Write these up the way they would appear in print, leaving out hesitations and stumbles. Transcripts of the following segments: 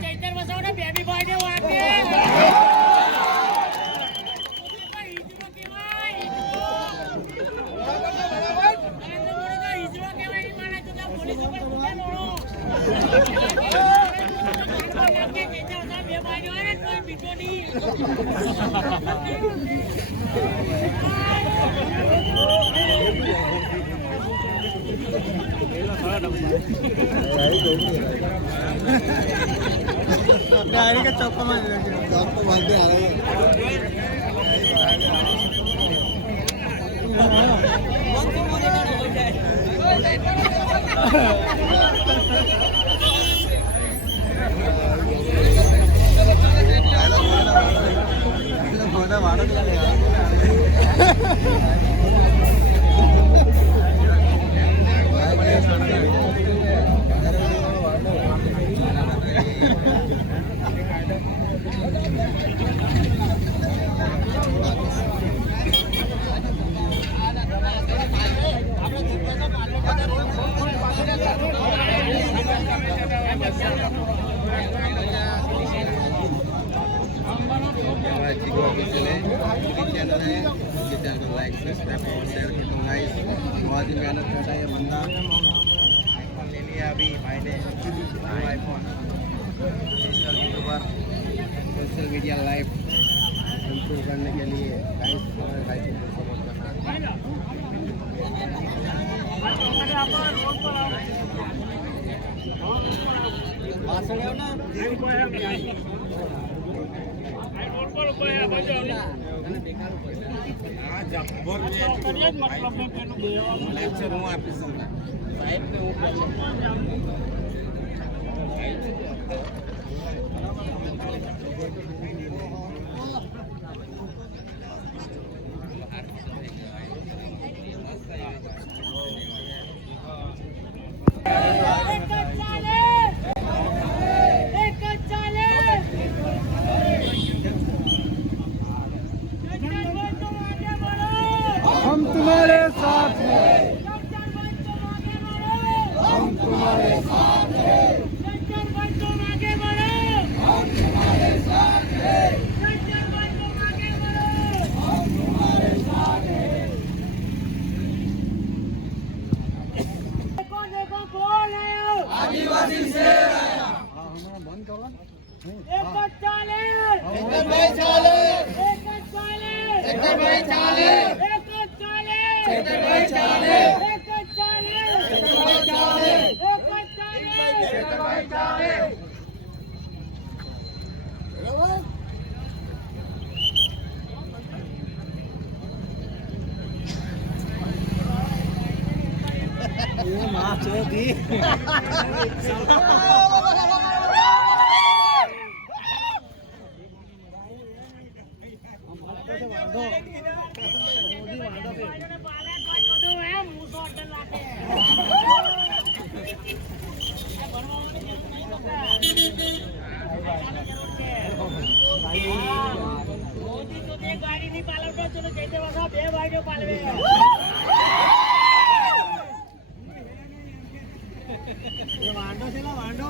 ચૈતર વસાવને baby boy ને વાગે गाड़ी का चौका मार चौका मार के आ रहा लाइक सब्सक्राइब और शेयर कर दो गाइस। बहुत ही मेहनत कर रहा है ये बंदा। आईफोन ले लिया अभी भाई ने, iPhone digital YouTuber, social media live improve करने के लिए गाइस भाई को सपोर्ट करना। हम तुम्हारे साथ हैं, हम तुम्हारे साथ हैं, हम तुम्हारे साथ हैं, हम तुम्हारे साथ हैं। देखो देखो कौन है आदिवासी से आया। हमारा बंद करो। एक चाले, एक भाई चाले, एक चाले, एक भाई चाले, एक भाई चाले, एक चाले, एक भाई चाले, एक चाले, एक भाई चाले। ये मां चोदी मोदी तो ते गाड़ी नहीं पालवतो चलो जैसे वसा बे भाईओ पालवे ये वांडो છે ના वांडो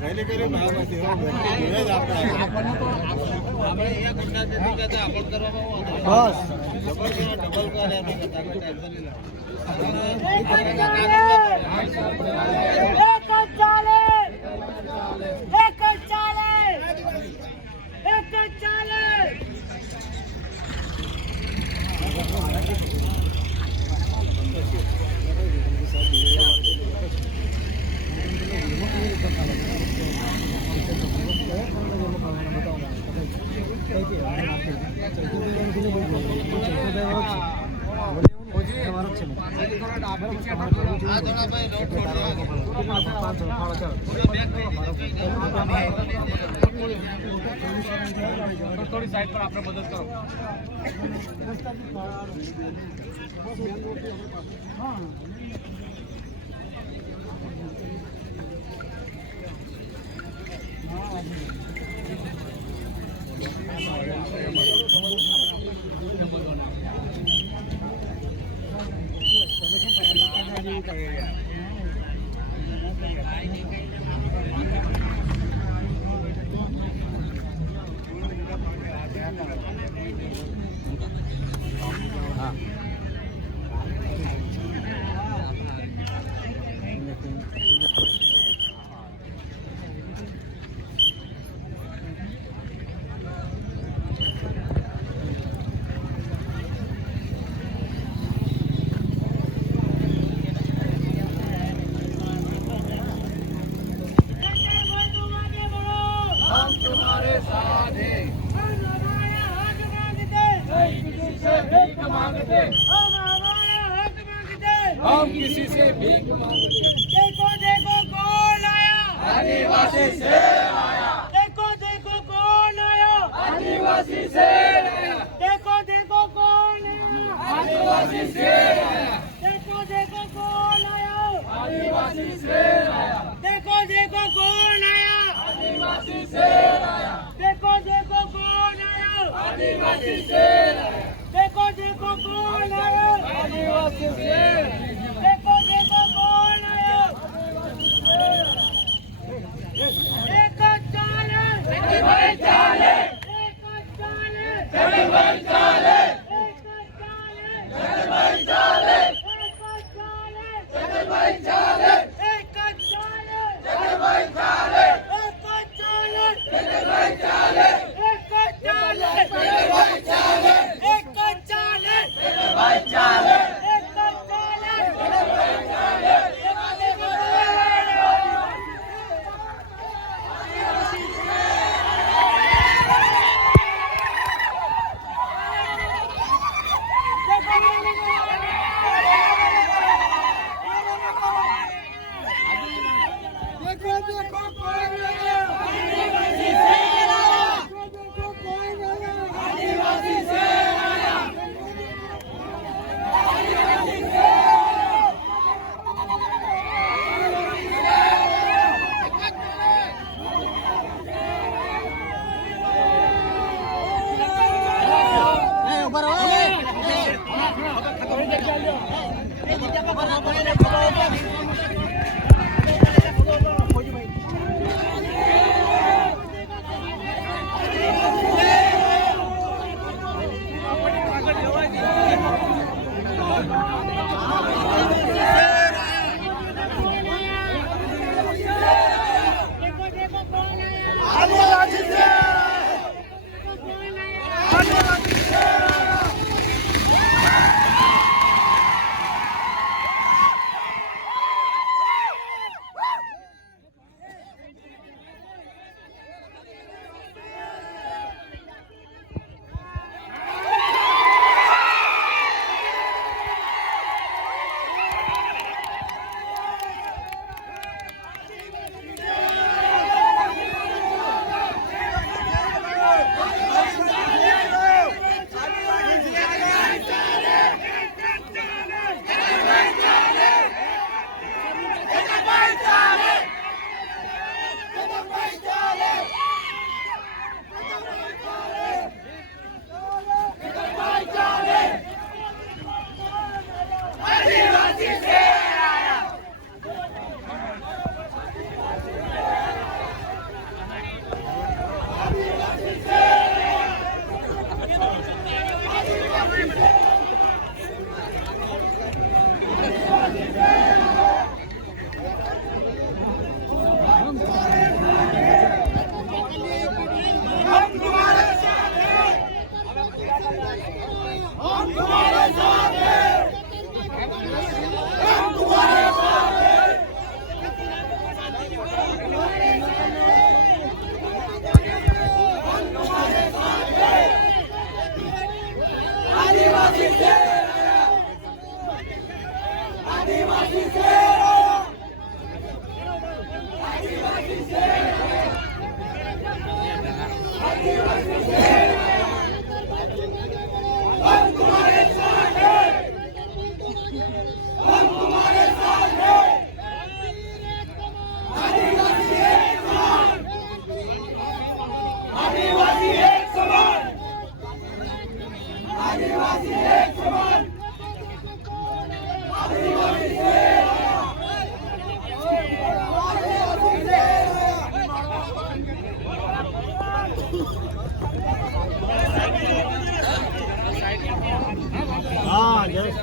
पहले करे भाव सेवा भेट આપણે એક ઘંટા સુધી કહેતા આપણ કરવામાં બસ ડબલ કરે આપણે કહેતા ટેન્શન નહીં લે એક ચાલે थोड़ी साइड पर आपने मदद करो हम तुम्हारे साथ हैं। हम हमारा हक मांगते। किसी से भीख मांगते। हम हमारा हक मांगते। हम किसी से भीख मांगते। देखो देखो कौन आया। आदिवासी शेर आया। देखो देखो कौन आया। आदिवासी शेर आया। देखो देखो कौन आया। आदिवासी शेर आया। देखो देखो कौन आया। आदिवासी शेर आया। देखो देखो कौन आया। आदिवासी शेर आया। देखो देखो कौन आया। आदिवासी शेर आया। देखो देखो कौन आया। आदिवासी शेर आया। देखो देखो कौन आया। एक चाले। चल भाई चाले। एक चाले। चल भाई चाले। एक चाले। चल भाई चाले। एक चाले। चल भाई चाले। एक चाले। चल भाई चाले।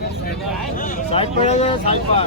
साइड पर है, साइड पर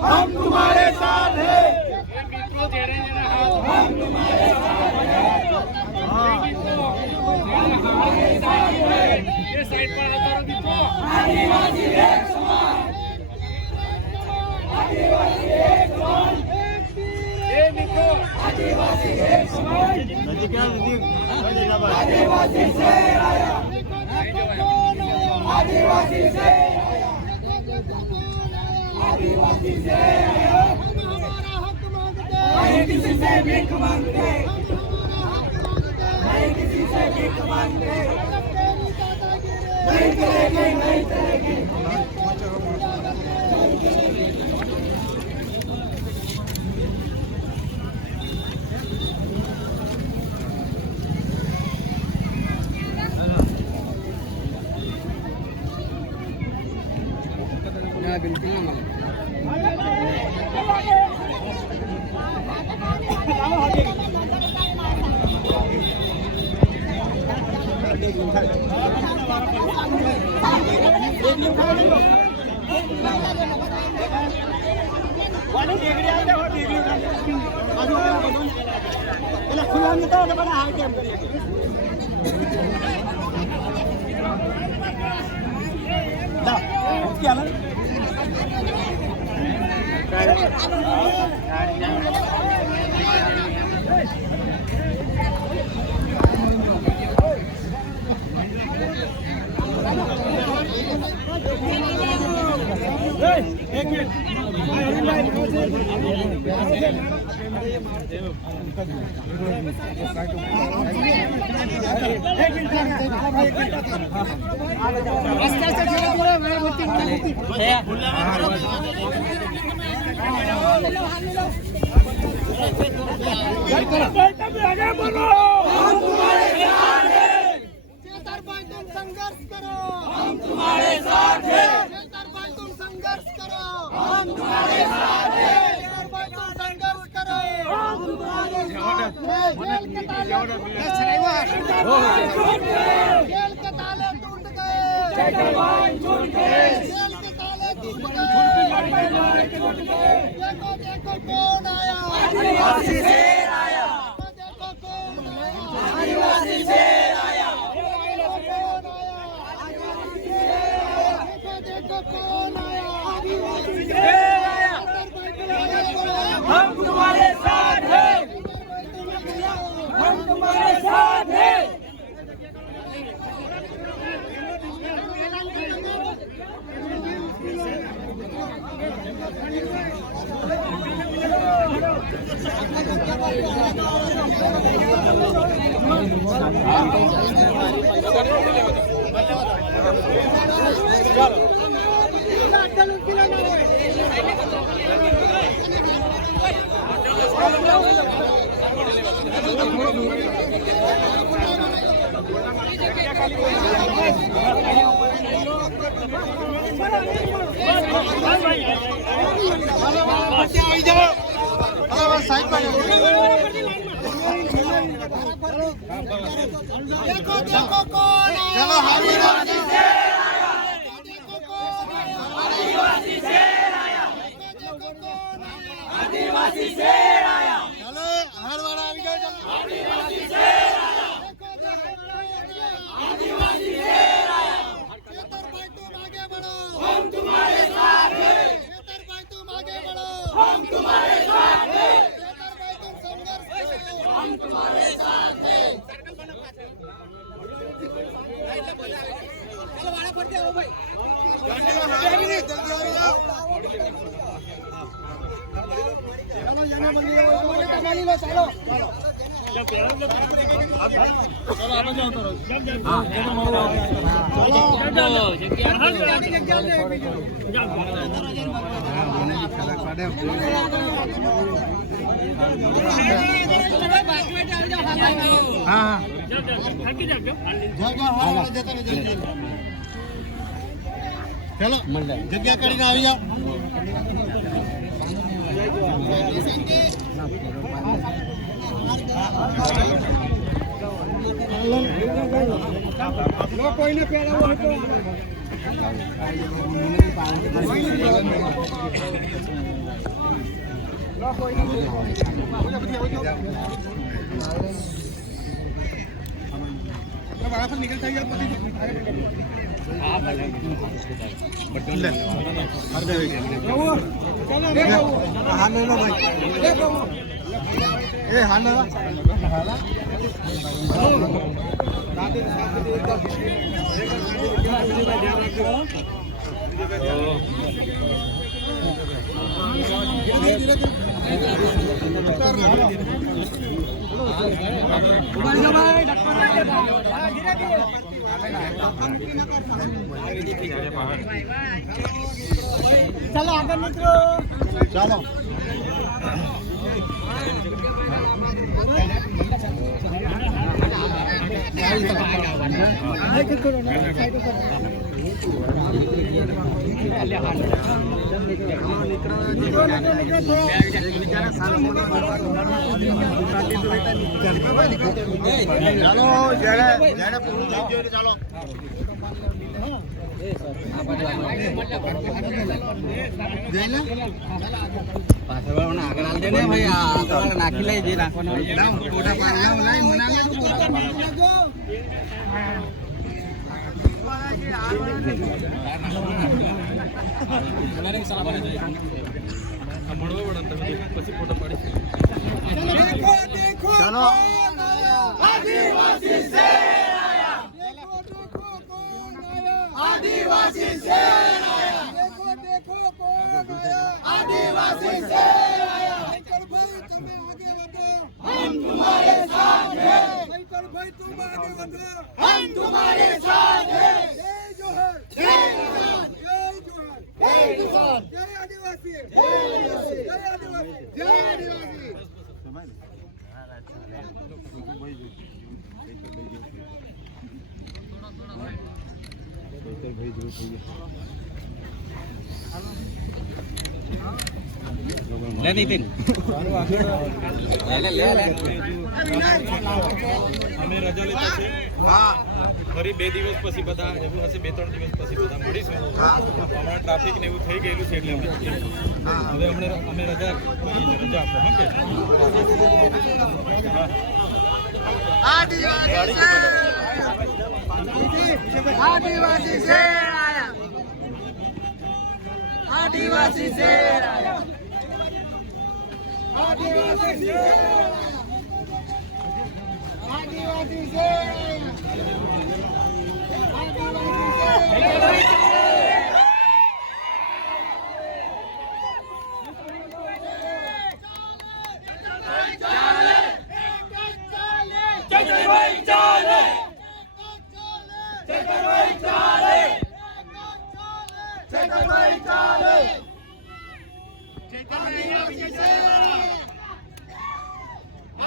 हम तुम्हारे साथ हैं। हम तुम्हारे साथ हैं। ये साइड पर आता रहो मित्रों। आदिवासी एक समान, आदिवासी एक समान, ये मित्रों आदिवासी एक समान, आदिवासी से आया, आदिवासी से आया, आदिवासी से आया। नहीं किसी से भीख मांगते, नहीं किसी से भीख मांगते, नहीं करेगी, नहीं करेगी। बिल्कुल संघर्ष करो, हम तुम्हारे साथ हैं। तुम संघर्ष करो, हम तुम्हारे साथ हैं। तुम संघर्ष करो, हम तुम्हारे साथ हैं। जेल के ताले टूट गए, जेल के ताले टूट गए, जेल के ताले टूट गए। देखो देखो कौन आया, आदिवासी शेर आया। देखो कौन आया, आदिवासी शेर आया। देखो कौन आया, आदिवासी शेर आया। हम तुम्हारे साथ हैं, हम तुम्हारे साथ हैं। चलो देखो देखो कौन चलो आदिवासी शेर आया देखो कौन आदिवासी शेर आया देखो कौन आदिवासी शेर आया चलो हर वाला आ गया आदिवासी शेर आया देखो देखो आदिवासी शेर आया चेतर भाई तुम आगे बढ़ो हम तुम्हारे साथ हैं चेतर भाई तुम आगे बढ़ो हम तुम्हारे साथ हैं चेतर भाई तुम संघर्ष करो हम तुम्हारे साथ हैं चलो वाला पड़ जाओ भाई जल्दी आ जाओ चलो जाने बंदी कमाली लो चलो चलो जगह कड़ी આવી જાઓ કોઈને પહેરાવો હતો निकल चाहिए हाथ ले लो भाई ए हाथ ले चलो आगे मित्रों चलो चलो આગળ દે ભાઈ આ નાખી લઈ જે નાખવાનો ફોટા પાડ્યા લઈ મનાવે चलो आदिवासी शेर आया देखो कौन आया आदिवासी शेर आया देखो कौन आया आदिवासी शेर आया भाई तुम्हें आगे बढ़ो हम तुम्हारे साथ हैं भाई तुम आगे बढ़ो हम तुम्हारे साथ हैं जय जोहर जय किसान जय जोहर जय किसान जय आदिवासी जय आदिवासी जय आदिवासी ले नितिन અમે રજા લેતા છે હા ફરી 2 દિવસ પછી બધા એવું હશે 2-3 દિવસ પછી બધા મળીશું હા હમણાં ટ્રાફિક ને એવું થઈ ગયેલું છે એટલે અમે હવે અમે રજા આપો હા કે आदिवासी शेर आया आदिवासी शेर आया आदिवासी शेर आदिवासी शेर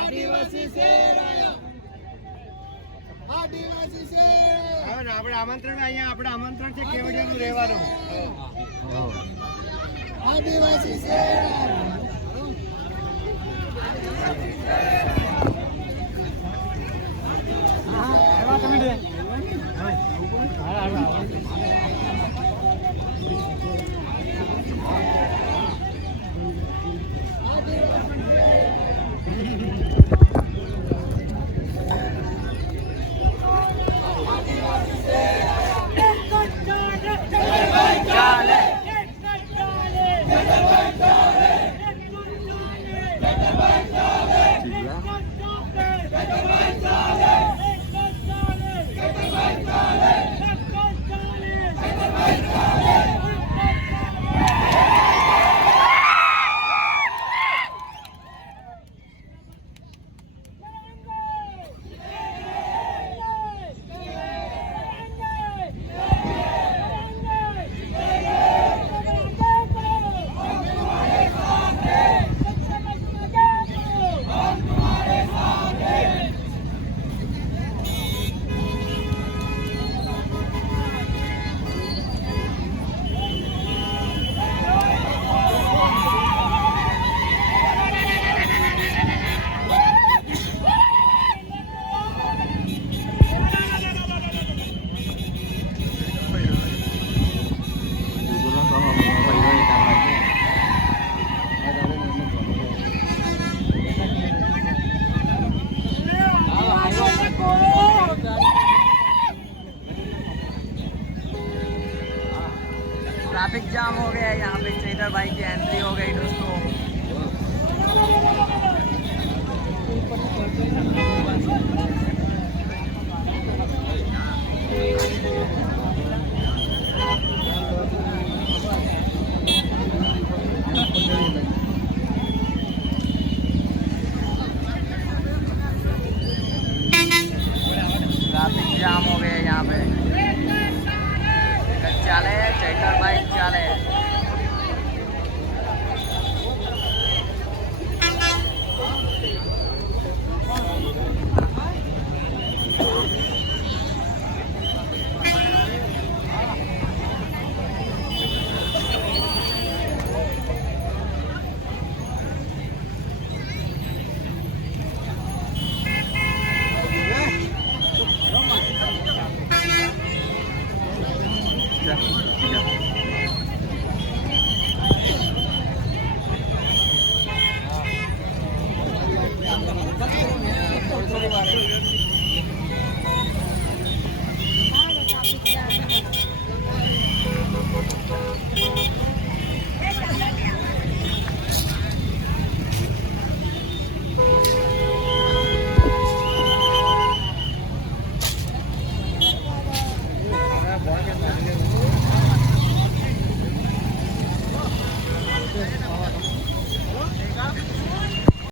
आदिवासी शेर आया આદિવાસી છે આપણે આમંત્રણ અહીંયા આપણે આમંત્રણ છે કેવડિયાનું રહેવાનું આદિવાસી છે ट्रैफिक जाम हो गया है यहाँ पे चेतर भाई के